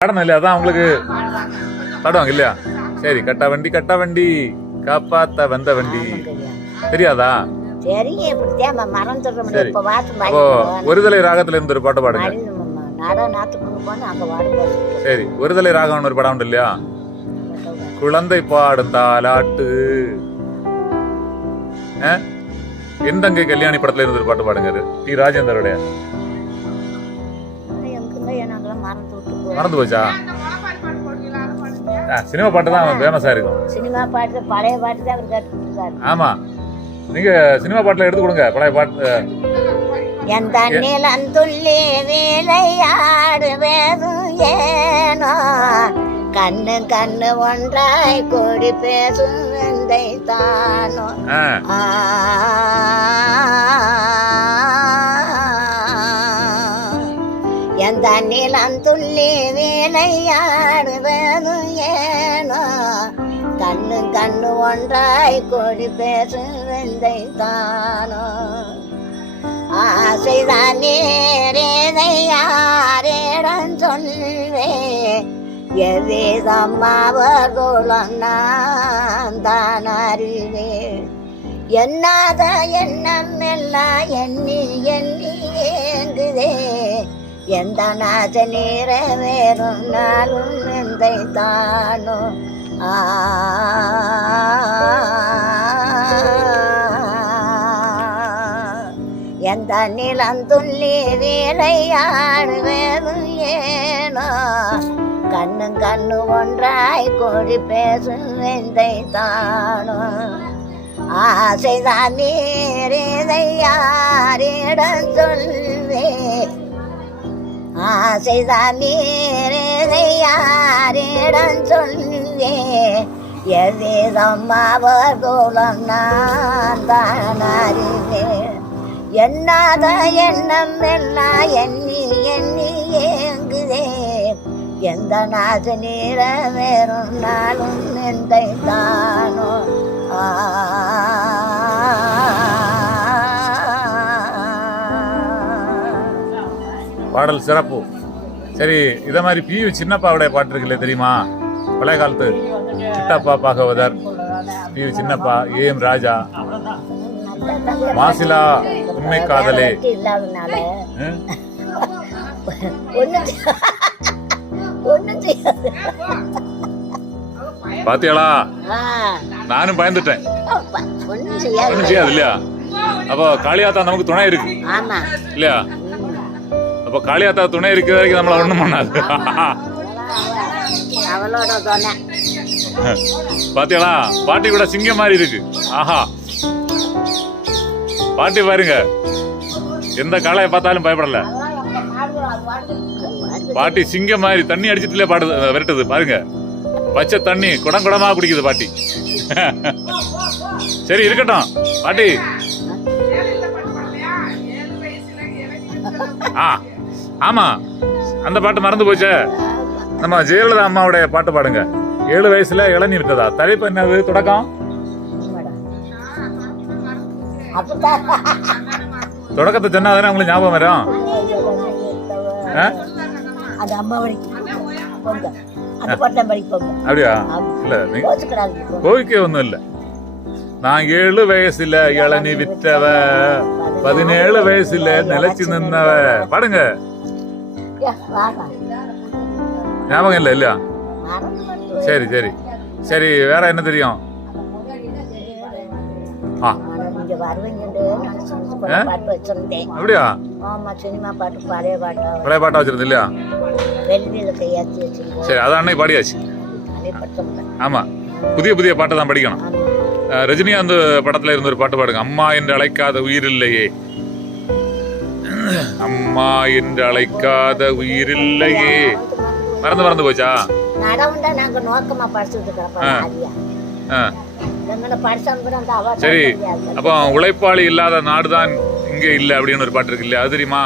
பாடணும் இல்லையா அதான் உங்களுக்கு பாடுவாங்க இல்லையா? சரி கட்டா வண்டி கட்டா வண்டி. காப்பாத்த வந்த வண்டி. தெரியாதா? ஒருதலை ராகத்துல இருந்து ஒரு பாட்டு பாடுங்க. சரி ஒருதலை ராகம்னு ஒரு படம் உண்டு இல்லையா? குழந்தை பாடும் தாலாட்டு. ஆ? என் தங்கை கல்யாணி படத்துல இருந்து ஒரு பாட்டு பாடுங்க டி. ராஜேந்தருடைய. மறந்து போச்சா. சினிமா பாட்டு தான் ஃபேமஸா இருக்கும். சினிமா பாட்டு பழைய பாட்டு தான் அவர் கேட்டுருக்காரு ஆமா. நீங்க சினிமா பாட்டுல எடுத்து கொடுங்க பழைய பாட்டு எந்த நிலந்துள்ளி வேலையாடுவேதும் ஏனோ? கண்ணு கண்ணு ஒன்றாய் கூடி பேசும் வெந்தை தானோ? ஆ, ஆ. துள்ளி வேலையாடுவது ஏனோ? கண்ணு கண்ணு ஒன்றாய் கொடி பேசு வெந்தை தானோ ஆசைதான் நேரேதை யாரிடம் சொல்வே? எவ்விதம் அவர்களும் நான் தான் அறிவேன். என்னாத எண்ணம் எல்லாம் எண்ணி எண்ணி ஏங்குதே? எந்த நாச நீர வேறும் நாளும் எந்தை தானோ? ஆ. எந்த நிலம் துள்ளி வேலையாடுவேதும் ஏனோ? கண்ணு கண்ணு ஒன்றாய் கோழி பேசும் வெந்தை தானோ? ஆசைதான் நீரிதை யாரிடம் சொல்வே ஆசைதான் சொல்வே எவ்விதம் அவர் நான் தான் அறிவேன் எண்ணாத எண்ணம் எல்லாம் எண்ணி எண்ணி ஏங்குதே. எந்த நாச நீர வேறும் நாளும் எந்தை தானோ ஆ. பாடல் சிறப்பு. சரி இத மாதிரி பியு சின்னப்பாவுடைய பாட்டு இருக்குல்ல தெரியுமா? பழைய காலத்து சித்தப்பா பாகவதர் பியு சின்னப்பா ஏஎம் ராஜா. மாசிலா உண்மை காதலே. பாத்தியாளா? நானும் பயந்துட்டேன். ஒண்ணும் செய்யாது. இல்லையா? அப்போ காளியாத்தா நமக்கு துணை இருக்கு. இல்லையா. அப்போ காளியாத்தா துணை இருக்கிற வரைக்கும் நம்மள ஒண்ணும் பண்ணாது. அவளோட துணை. பாத்தியாளா? பாட்டி கூட சிங்கம் மாதிரி இருக்கு. ஆஹா. பாட்டி பாருங்க. எந்த காளையை பார்த்தாலும் பயப்படல. பாட்டி சிங்கம் மாதிரி தண்ணி அடிச்சிட்டுலே பாடுது விரட்டுது. பாருங்க. பச்சை தண்ணி குடம் குடமா குடிக்குது பாட்டி. சரி இருக்கட்டும். பாட்டி. ஆ. ஆமா அந்த பாட்டு மறந்து போச்சே. நம்ம ஜெயலலிதா அம்மாவுடைய பாட்டு பாடுங்க. ஏழு வயசுல இளநீ விட்டதா? தலைப்பு என்னது? தொடக்கம்? தொடக்கத்தை சொன்னா தானே உங்களுக்கு ஞாபகம் வரும். அப்படியா? இல்ல கோவிக்க ஒண்ணும் இல்ல. நான் ஏழு வயசுல இளநீ விற்றவ பதினேழு வயசுல நிலைச்சு நின்னவ. பாடுங்க. ஞாபகம் இல்ல இல்லையா? சரி சரி. சரி வேற என்ன தெரியும்? ஆ. அப்படியா? பழைய பாட்டா வச்சிருந்தது இல்லையா? சரி அதான் அன்னைக்கு பாடியாச்சு. ஆமா. புதிய புதிய பாட்டை தான் படிக்கணும். ரஜினிகாந்த் படத்துல இருந்து ஒரு பாட்டு பாடுங்க. அம்மா என்று அழைக்காத உயிர் இல்லையே. அம்மா என்று அழைக்காத உயிர் இல்லையே மறந்து மறந்து போச்சா? நடவுண்டா நாங்க நோக்கமா படிச்சுட்டு சரி. அப்போ உழைப்பாளி இல்லாத நாடுதான் இங்க இல்ல அப்படின்னு ஒரு பாட்டு இருக்கு இல்லையா? அது தெரியுமா?